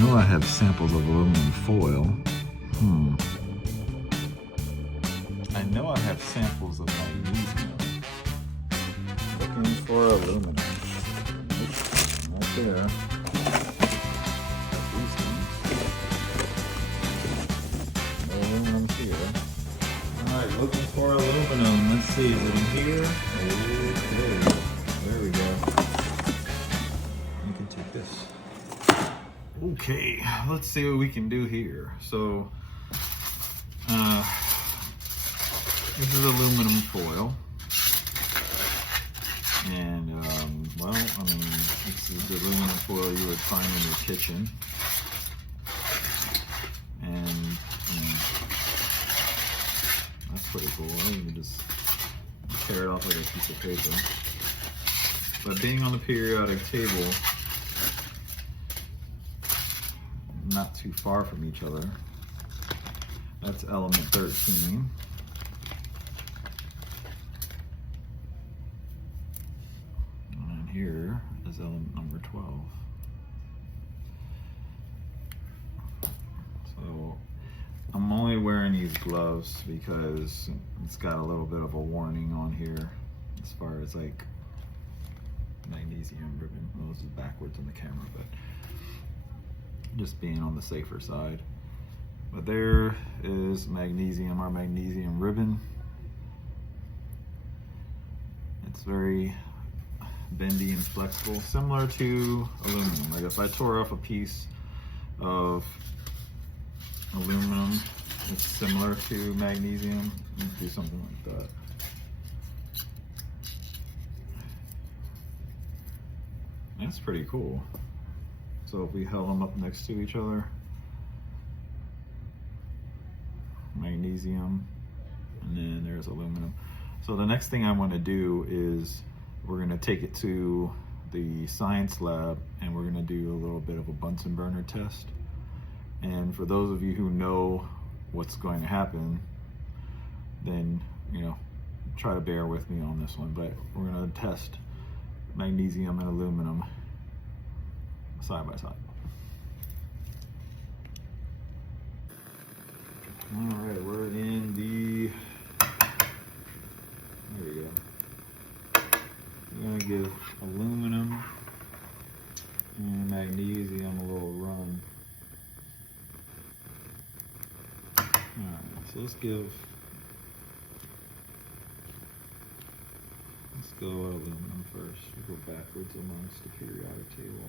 know I have samples of aluminum foil. I know I have samples of magnesium. Looking for aluminum. Oops, right there. These things. No aluminum here. Alright, looking for aluminum. Let's see, is it in here? Okay, there we go. You can take this. Okay, let's see what we can do here. So, this is aluminum foil. And, well, I mean, this is the aluminum foil you would find in your kitchen. And, that's pretty cool. You can just tear it off like a piece of paper. But being on the periodic table, not too far from each other, that's element 13. And here is element number 12. So I'm only wearing these gloves because it's got a little bit of a warning on here as far as like magnesium ribbon. Well, this is backwards on the camera, but just being on the safer side. But there is magnesium, our magnesium ribbon. It's very bendy and flexible, similar to aluminum. Like if I tore off a piece of aluminum, it's similar to magnesium. You do something like that. That's pretty cool. So if we held them up next to each other, magnesium, and then there's aluminum. So the next thing I want to do is we're going to take it to the science lab and we're going to do a little bit of a Bunsen burner test. And for those of you who know what's going to happen, then, you know, try to bear with me on this one, but we're going to test magnesium and aluminum side by side. All right, we're in the, there we go. We're gonna give aluminum and magnesium a little run. All right, so let's go aluminum first. We'll go backwards amongst the periodic table.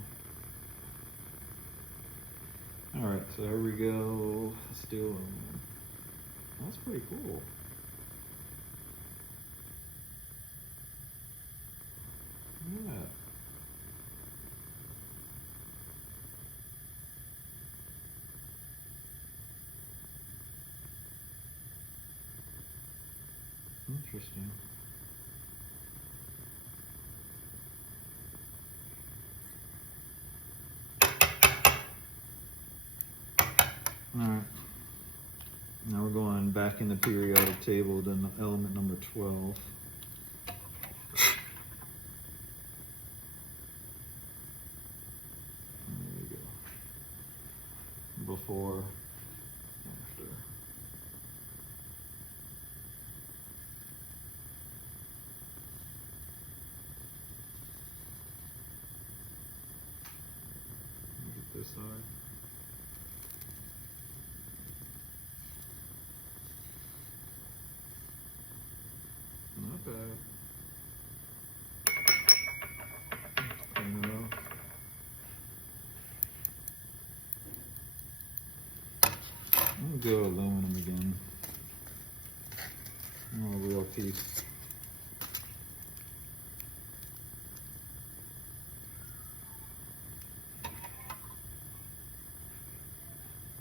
All right, so here we go. Let's do aluminum. That's pretty cool. Yeah. Interesting. All right. Now we're going back in the periodic table to element number 12. There we go. Before, after. Look at this side. Not bad. Clean it off. I'm gonna go aluminum again. Oh, a real piece.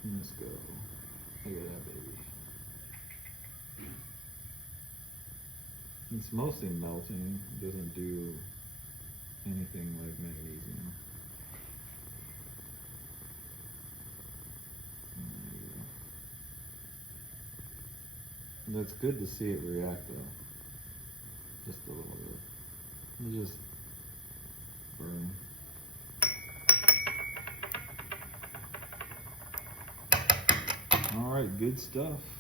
Let's go. Look at that baby. It's mostly melting. It doesn't do anything like magnesium. That's good to see it react though. Just a little bit. It just burn. All right, good stuff.